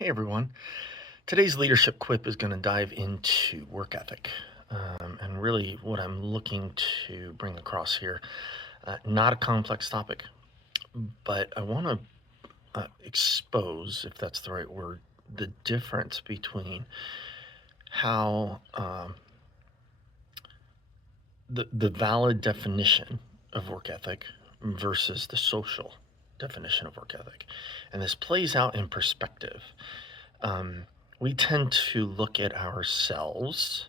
Hey everyone. Today's leadership quip is going to dive into work ethic. And really, what I'm looking to bring across here, not a complex topic, but I want to expose, if that's the right word, the difference between how the valid definition of work ethic versus the social definition of work ethic. And this plays out in perspective. Um, we tend to look at ourselves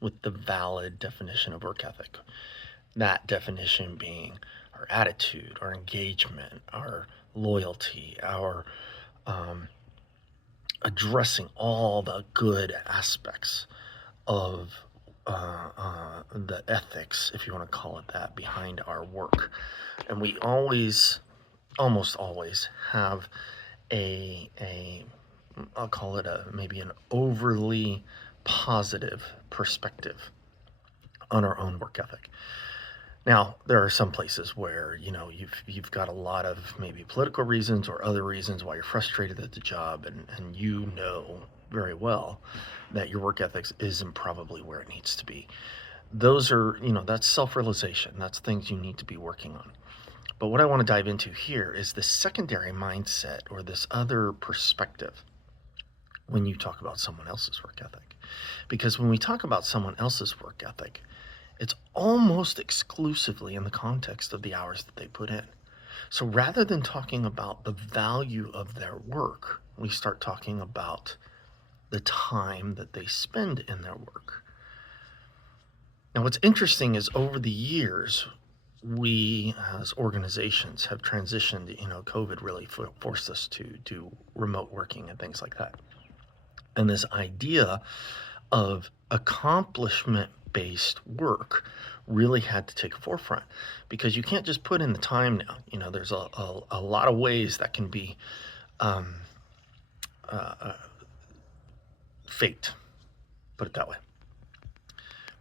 with the valid definition of work ethic. That definition being our attitude, our engagement, our loyalty, our um, addressing all the good aspects of the ethics, if you want to call it that, behind our work. And we almost always, have a I'll call it maybe an overly positive perspective on our own work ethic. Now, there are some places where you've got a lot of maybe political reasons or other reasons why you're frustrated at the job, and you know very well that your work ethics isn't probably where it needs to be. Those are, that's self-realization. That's things you need to be working on. But what I want to dive into here is the secondary mindset, or this other perspective, when you talk about someone else's work ethic. Because when we talk about someone else's work ethic, it's almost exclusively in the context of the hours that they put in. So rather than talking about the value of their work, we start talking about the time that they spend in their work. Now, what's interesting is over the years, we as organizations have transitioned. COVID really forced us to do remote working and things like that. And this idea of accomplishment based work really had to take a forefront, because you can't just put in the time now. There's a lot of ways that can be um, faked, put it that way.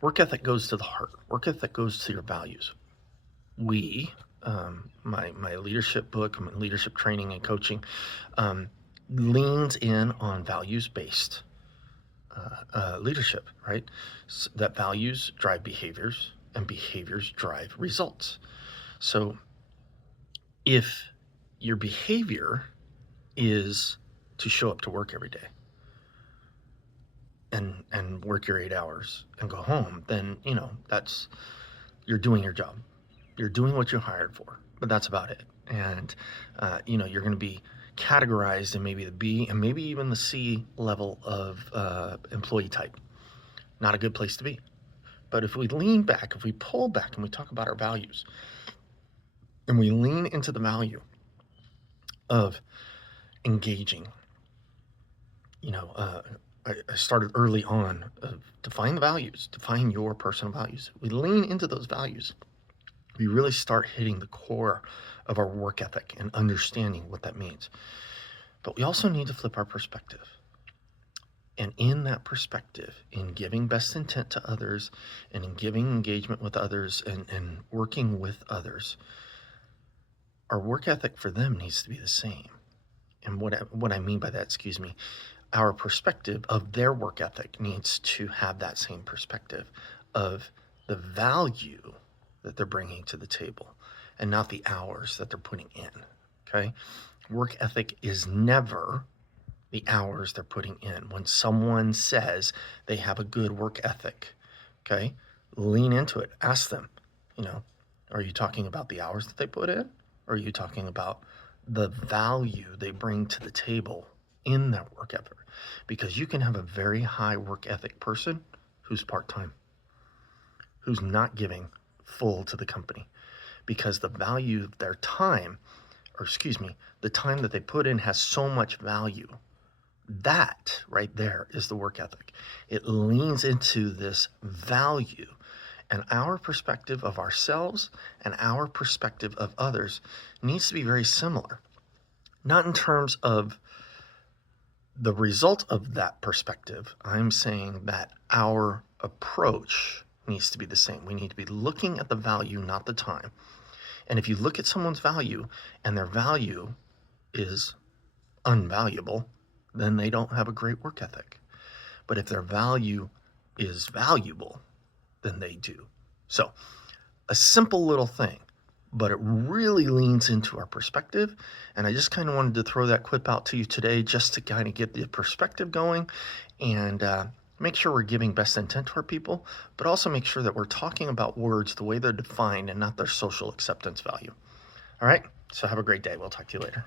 Work ethic goes to the heart. Work ethic goes to your values. My leadership book, my leadership training and coaching, leans in on values-based leadership, right? So that values drive behaviors, and behaviors drive results. So if your behavior is to show up to work every day and work your 8 hours and go home, then that's, you're doing your job. You're doing what you're hired for, but that's about it. And you're going to be categorized in maybe the B and maybe even the C level of employee type. Not a good place to be. But if we lean back, if we pull back and we talk about our values, and we lean into the value of engaging, I started early on, define the values, define your personal values. We lean into those values, we really start hitting the core of our work ethic and understanding what that means. But we also need to flip our perspective. And in that perspective, in giving best intent to others, and in giving engagement with others, and working with others, our work ethic for them needs to be the same. And what I mean by that, our perspective of their work ethic needs to have that same perspective of the value that they're bringing to the table, and not the hours that they're putting in. Okay? Work ethic is never the hours they're putting in. When someone says they have a good work ethic, okay, lean into it. Ask them, are you talking about the hours that they put in? Or are you talking about the value they bring to the table in their work ethic? Because you can have a very high work ethic person who's part-time, who's not giving full to the company, because the value of their time, the time that they put in has so much value. That right there is the work ethic. It leans into this value, and our perspective of ourselves and our perspective of others needs to be very similar. Not in terms of the result of that perspective. I'm saying that our approach needs to be the same. We need to be looking at the value, not the time. And if you look at someone's value and their value is unvaluable, then they don't have a great work ethic. But if their value is valuable, then they do. So, a simple little thing, but it really leans into our perspective. And I just kind of wanted to throw that clip out to you today just to kind of get the perspective going and make sure we're giving best intent to our people, but also make sure that we're talking about words the way they're defined and not their social acceptance value. All right, so have a great day. We'll talk to you later.